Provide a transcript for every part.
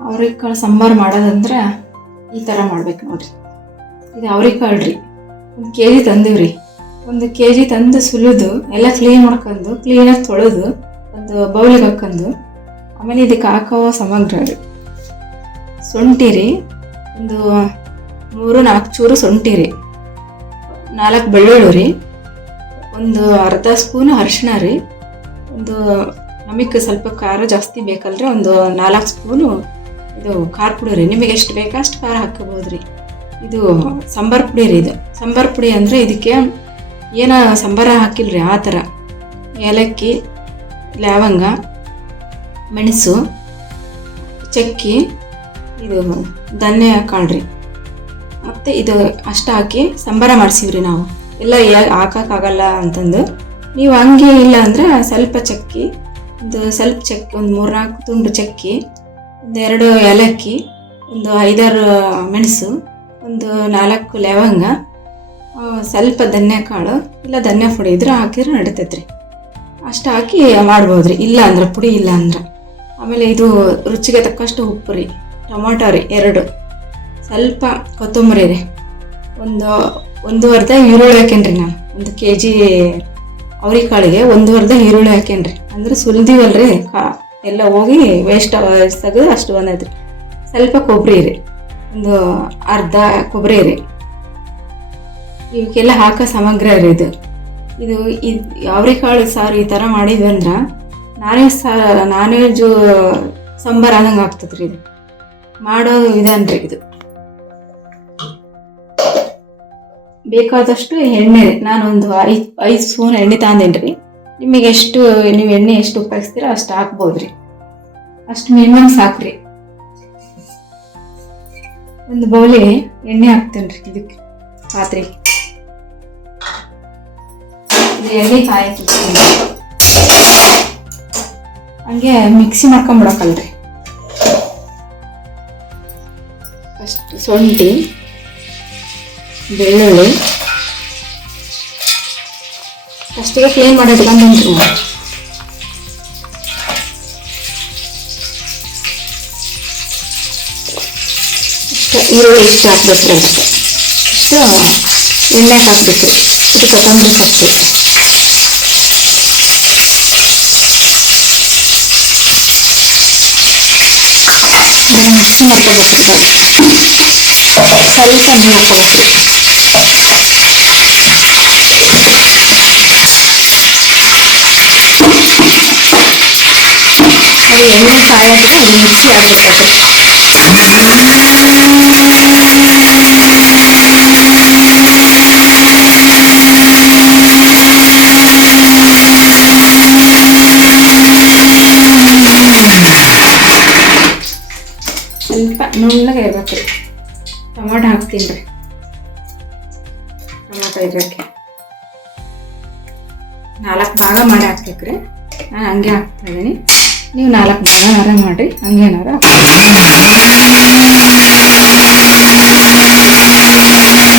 ಅವ್ರೆಕಾಳು ಸಾಂಬಾರು ಮಾಡೋದಂದ್ರೆ ಈ ಥರ ಮಾಡ್ಬೇಕು ನೋಡ್ರಿ. ಇದು ಅವ್ರೆಕಾಳು ರೀ. ಒಂದು ಕೆ ಜಿ ತಂದೀವ್ರಿ ಒಂದು ಕೆ ಜಿ ತಂದು ಸುಲಿದು, ಎಲ್ಲ ಕ್ಲೀನ್ ಮಾಡ್ಕೊಂಡು ಕ್ಲೀನಾಗಿ ತೊಳೆದು, ಒಂದು ಬೌಲಿಗೆ ಹಾಕೊಂಡು ಆಮೇಲೆ ಇದಕ್ಕೆ ಹಾಕೋ ಸಾಮಗ್ರಿ ರೀ. ಶುಂಠಿ ರೀ. ಒಂದು ಮೂರು, ನಾಲ್ಕು ಚೂರು ಶುಂಠಿ ರೀ. ನಾಲ್ಕು ಬೆಳ್ಳುಳ್ಳಿ ರೀ. ಒಂದು ಅರ್ಧ ಸ್ಪೂನ್ ಅರಿಶಿಣ ರೀ. ಒಂದು ನಮಗೆ ಸ್ವಲ್ಪ ಖಾರ ಜಾಸ್ತಿ ಬೇಕಲ್ರಿ. ಒಂದು ನಾಲ್ಕು ಸ್ಪೂನು ಇದು ಖಾರ ಪುಡಿ ರೀ. ನಿಮಗೆ ಎಷ್ಟು ಬೇಕಾ ಅಷ್ಟು ಖಾರ ಹಾಕೋಬೋದು ರೀ. ಇದು ಸಾಂಬಾರು ಪುಡಿ ರೀ ಇದು. ಸಾಂಬಾರು ಪುಡಿ ಅಂದರೆ ಇದಕ್ಕೆ ಏನೋ ಸಾಂಬಾರ ಹಾಕಿಲ್ರಿ, ಆ ಥರ. ಏಲಕ್ಕಿ, ಲವಂಗ, ಮೆಣಸು, ಚಕ್ಕಿ, ಇದು ಧನ್ಯ ಕಾಳು ರೀ. ಮತ್ತು ಇದು ಅಷ್ಟು ಹಾಕಿ ಸಾಂಬಾರ ಮಾಡಿಸಿವ್ರಿ ನಾವು. ಎಲ್ಲ ಹಾಕೋಕ್ಕಾಗಲ್ಲ ಅಂತಂದು. ನೀವು ಹಂಗೆ ಇಲ್ಲ ಅಂದರೆ ಸ್ವಲ್ಪ ಚಕ್ಕಿ, ಒಂದು ಸ್ವಲ್ಪ ಚಕ್ಕಿ, ಒಂದು ಮೂರ್ನಾಲ್ಕು ತುಂಡು ಚಕ್ಕಿ ಒಂದೆರಡು ಏಲಕ್ಕಿ, ಒಂದು ಐದಾರು ಮೆಣಸು, ಒಂದು ನಾಲ್ಕು ಲವಂಗ ಸ್ವಲ್ಪ ಧನ್ಯ ಕಾಳು, ಇಲ್ಲ ಧನ್ಯ ಪುಡಿ ಇದ್ರೆ ಹಾಕಿದ್ರೆ ನಡಿತೈತೆ ರೀ ಅಷ್ಟು ಹಾಕಿ ಮಾಡ್ಬೋದು ರೀ ಇಲ್ಲ ಅಂದ್ರೆ ಪುಡಿ ಇಲ್ಲ ಅಂದ್ರೆ. ಆಮೇಲೆ ಇದು ರುಚಿಗೆ ತಕ್ಕಷ್ಟು ಉಪ್ಪು ರೀ, ಟೊಮೊಟೊ ರೀ, ಎರಡು. ಸ್ವಲ್ಪ ಕೊತ್ತಂಬರಿ ರೀ, ಒಂದು ಒಂದು ಅರ್ಧ ಈರುಳ್ಳಿ ಹಾಕೇನ್ರಿ ನಾನು, ಒಂದು ಕೆ ಜಿ ಅವ್ರಿಕಾಳಿಗೆ ಒಂದು ಅರ್ಧ ಈರುಳ್ಳಿ ಹಾಕೇನ್ರಿ. ಅಂದ್ರೆ ಸುಲಿದೀವಲ್ರಿ, ಕಾ ಎಲ್ಲ ಹೋಗಿ ವೇಸ್ಟ್ ತೆಗೆದು ಅಷ್ಟು ಬಂದೈತ್ರಿ. ಸ್ವಲ್ಪ ಕೊಬ್ಬರಿ ರೀ. ಒಂದು ಅರ್ಧ ಕೊಬ್ಬರಿ ರೀ. ಇವಕ್ಕೆಲ್ಲ ಹಾಕೋ ಸಮಗ್ರ ರೀ ಇದು. ಇದು ಇದು ಕಾಳು ಸಾರು ಈ ಥರ ಮಾಡಿದ್ವಿ ಅಂದ್ರೆ ನಾನೇ ಸಾರು ನಾನೇ ಜೂ ಸಾಂಬಾರು ಆದಂಗೆ ಆಗ್ತದೆ ರೀ ಇದು. ಮಾಡೋ ವಿಧಾನ ರೀ ಇದು. ಬೇಕಾದಷ್ಟು ಎಣ್ಣೆ ನಾನು ನಾನೊಂದು ಐದು ಐದು ಸ್ಪೂನ್ ಎಣ್ಣೆ ತಂದೇನಿ ರೀ ನಿಮಗೆ ಎಷ್ಟು, ನೀವು ಎಣ್ಣೆ ಎಷ್ಟು ಉಪಯೋಗಿಸ್ತೀರ ಅಷ್ಟು ಹಾಕ್ಬೋದು ರೀ ಅಷ್ಟು ಮಿನಿಮಮ್ ಸಾಕ್ರಿ. ಒಂದು ಬೌಲಿ ಎಣ್ಣೆ ಹಾಕ್ತೇನೆ ರೀ ಇದಕ್ಕೆ ಪಾತ್ರೆ ಎಣ್ಣೆ ಕಾಯಕ್ಕೆ ಹಂಗೆ ಮಿಕ್ಸಿ ಮಾಡ್ಕೊಂಬಿಡಕಲ್ರಿ ಫಸ್ಟ್ ಶುಂಠಿ, ಬೆಳ್ಳುಳ್ಳಿ ಫಸ್ಟಿಗೆ ಕ್ಲೀನ್ ಮಾಡಿ ಇಟ್ಕೊಂಡ್ರಿ ಇಷ್ಟ ಈರುಳ್ಳಿ ಇಷ್ಟು ಹಾಕ್ಬೇಕು ಅಷ್ಟೆ ಇಷ್ಟು? ಎಣ್ಣೆ ಹಾಕ್ಬೇಕು. ಇದು ಕೊತ್ತಂಬರಿ ಹಾಕ್ಬೇಕು ಮಿಕ್ಸ್ ಮಾಡ್ಕೋಬೇಕು ಸ್ವಲ್ಪ ನೀರು ಹಾಕೋಬೇಕು ಅದು ಎಣ್ಣೆ ಕಾಯಕ್ಕೆ ಅದು ಮಿಕ್ಸಿ ಆಗ್ಬೇಕಾದ್ರೆ ಸ್ವಲ್ಪ ನುಣ್ಣಗೆ ಇರ್ಬೇಕು ಟೊಮೊಟೊ ಹಾಕ್ತೀನಿ ರೀ. ಟೊಮೊಟೊ ಇರಕ್ಕೆ ನಾಲ್ಕು ಭಾಗ ಮಾಡಿ ಹಾಕ್ಬೇಕ್ರಿ. ನಾನು ಹಂಗೆ ಹಾಕ್ತಾ ಇದ್ದೀನಿ. ನೀವು ನಾಲ್ಕು ಭಾಗನಾರ ಮಾಡಿರಿ. ಹಂಗೇನಾರ ಇನ್ನು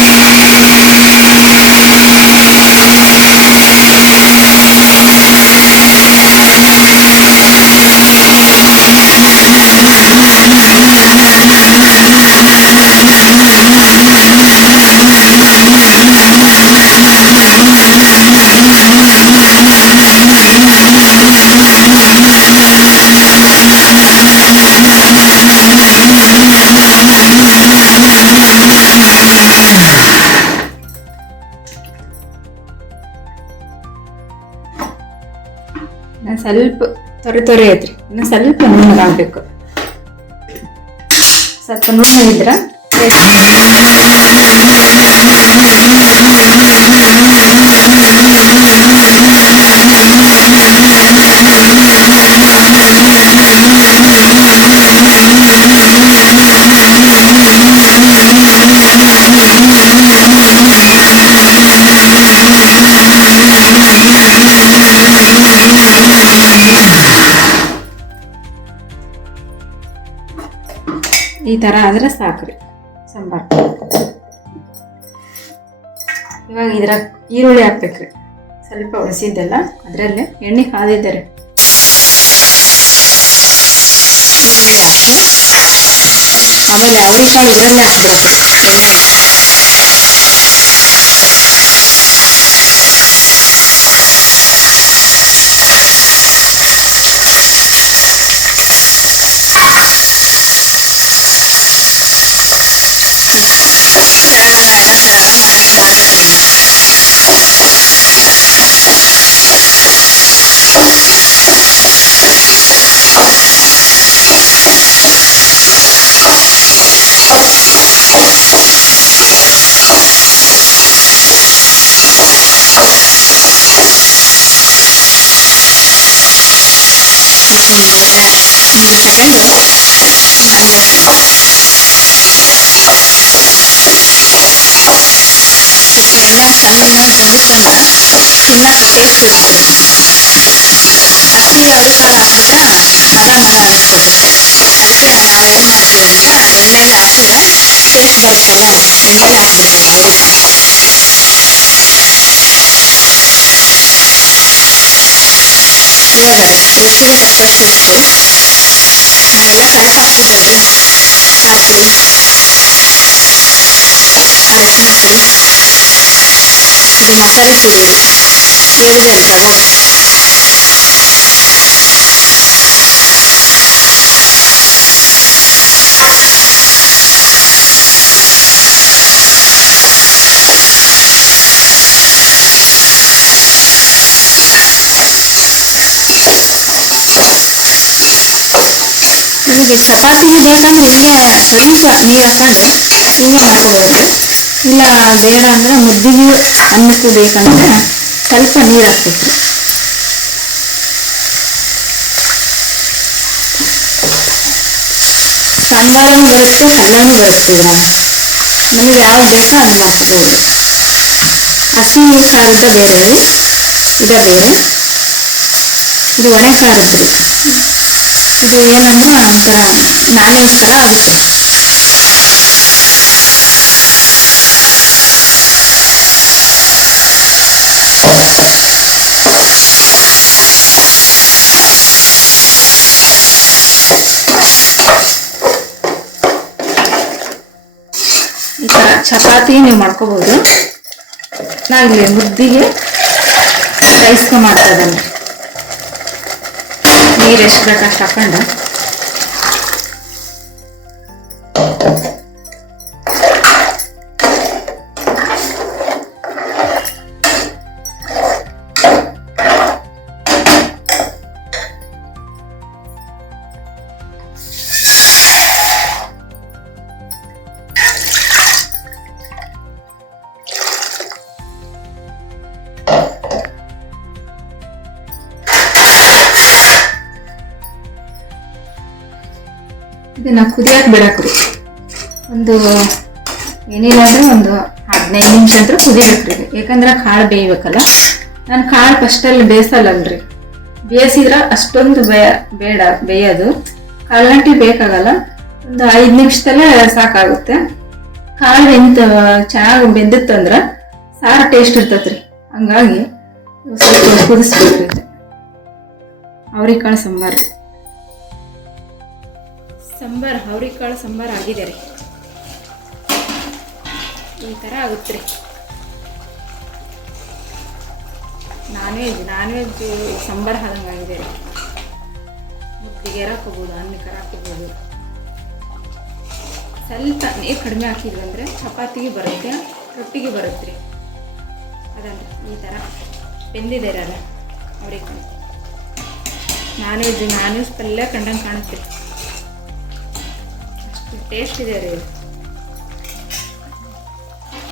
ಸ್ವಲ್ಪ ತೊರೆ ತೊರೆ ಐತ್ರಿ. ಇನ್ನು ಸ್ವಲ್ಪ ನುಣ್ಣಗಾಗಬೇಕು ಸ್ವಲ್ಪ ನುಣ್ಣಗಿದ್ರೆ ಈ ಥರ ಆದರೆ ಸಾಕ್ರಿ ಸಾಂಬಾರು. ಇವಾಗ ಇದ್ರ ಈರುಳ್ಳಿ ಹಾಕ್ಬೇಕ್ರಿ ಸ್ವಲ್ಪ ಉಳಿಸಿದ್ದೆಲ್ಲ ಅದರಲ್ಲೇ ಎಣ್ಣೆ ಕಾದಿದ್ದಾರೆ ಈರುಳ್ಳಿ ಹಾಕಿ ಆಮೇಲೆ ಅವ್ರಿಕಾಳು ಇದರಲ್ಲೇ ಹಾಕ್ಬಿಡೋದು ಎಣ್ಣೆ ಕೆಳಗಡೆ ಎಲ್ಲ ಕೆಳಗಡೆ ಮಾಡಿ ಕೆಳಗಡೆ ಒಂದು ಎರಡು ಸೆಕೆಂಡು ಇದು ಎಣ್ಣೆ ಸಣ್ಣಗೆ ಬೆಂದಿತ್ತಂದ್ರೆ ತಿನ್ನಕ್ಕೆ ಟೇಸ್ಟ್ ಇರ್ತದೆ ಹಸಿ ಅವ್ರಿಕಾಳು ಹಾಕಿದ್ರೆ ಹದ ಹದ ಆಗಿಬಿಟ್ಟಿರುತ್ತೆ ಅದಕ್ಕೆ ನಾವೇನು ಮಾಡ್ತೀವಿ ಅಂದರೆ ಎಣ್ಣೆಗೆ ಹಾಕಿದ್ರೆ ಟೇಸ್ಟ್ ಬರುತ್ತಲ್ಲ ನಿಮಗೆ ಚಪಾತಿಗೆ ಬೇಕಂದ್ರೆ ಹಿಂಗೆ ಸ್ವಲ್ಪ ನೀರು ಹಾಕೊಂಡು ಹಿಂಗೆ ಮಾಡ್ಕೋಬೋದು ಇಲ್ಲ ಬೇಡ ಅಂದ್ರೆ ಮುದ್ದಿಗೆ ಅನ್ನಕ್ಕೆ ಬೇಕಂದ್ರೆ ಸ್ವಲ್ಪ ನೀರು ಹಾಕ್ಬೇಕು ಸಾಂಬಾರು ಬರುತ್ತೆ ಪಲ್ಯನೂ ಬರುತ್ತೆ ಇದ್ರಾಗ ನಮಗೆ ಯಾವ್ದು ಬೇಕೋ ಅದು ಮಾಡ್ಕೋಬೋದು ಹಸಿ ಖಾರದ ಬೇರೆ ಇವು ಇದ ಬೇರೆ ಇದು ಒಣ ಖಾರದ್ದು ಇದು ಏನಂದ್ರೆ ಒಂಥರ ನಾನ್ ವೆಜ್ ಥರ ಆಗುತ್ತೆ ಈ ಥರ ಚಪಾತಿ ನೀವು ನಾವಿಲ್ಲಿ ಇಲ್ಲಿ ಮುದ್ದಿಗೆ ರೈಸ್ಗೆ ಮಾಡ್ತಾ ಇದ್ದಾನೆ ನೀರು ಎಷ್ಟು ಬೇಕು ಹಾಕೊಂಡು ಇದನ್ನ ಕುದಿಯಕ್ಕೆ ಬಿಡಕ್ರಿ ಒಂದು ಏನಿಲ್ಲ ಅಂದ್ರೆ ಒಂದು ಹದಿನೈದು ನಿಮಿಷ ಅಂತ ಕುದಿಬೇಕ್ರಿ. ಯಾಕಂದ್ರೆ ಕಾಳು ಬೇಯಬೇಕಲ್ಲ. ನಾನು ಕಾಳು ಫಸ್ಟಲ್ಲಿ ಬೇಯಿಸಲ್ಲಲ್ರಿ ಬೇಯಿಸಿದ್ರೆ ಅಷ್ಟೊಂದು ಬೇಯ ಬೇಡ, ಬೇಯೋದು. ಕಾಳಂಟಿ ಬೇಕಾಗಲ್ಲ. ಒಂದು ಐದು ನಿಮಿಷದಲ್ಲೇ ಸಾಕಾಗುತ್ತೆ. ಕಾಳು ಬೆಂತ ಚೆನ್ನಾಗಿ ಬೆಂದಿತ್ತಂದ್ರೆ ಸಾರು ಟೇಸ್ಟ್ ಇರ್ತೈತ್ರಿ ಹಂಗಾಗಿ ಸ್ವಲ್ಪ ಕುದಿಸ್ಬೇಕ್ರಿ ಇದು. ಅವ್ರಿಕಾಳು ಸಾಂಬಾರು ರೀ. ಸಾಂಬಾರು ಅವ್ರಿಕಾಳು ಸಾಂಬಾರು ಆಗಿದೆ ರೀ. ಈ ಥರ ಆಗುತ್ತೆ ರೀ. Non veg non veg sambar ಆದಂಗೆ ಆಗಿದೆ ರೀ. ಮುದ್ದಿಗೆ ಹಾಕೋಬೋದು, ಅನ್ನಕ್ಕೆ ಹಾಕೋಬೋದು. ಸ್ವಲ್ಪ ನೀರು ಕಡಿಮೆ ಹಾಕಿದ್ವಿ ಅಂದರೆ ಚಪಾತಿಗೆ ಬರುತ್ತೆ, ರೊಟ್ಟಿಗೆ ಬರುತ್ತೆ ರೀ. ಅದನ್ರಿ ಈ ಥರ ಬೆಂದಿದೆ ರೀ ಅಲ್ಲ ಅವ್ರಿಕಾಳು ನಾನ್ ವೆಜ್ ನಾನ್ ವೆಜ್ ಪಲ್ಯ ಕಂಡಂಗೆ ಕಾಣುತ್ತೆ. ಅಷ್ಟು ಟೇಸ್ಟ್ ಇದೆ ರೀ.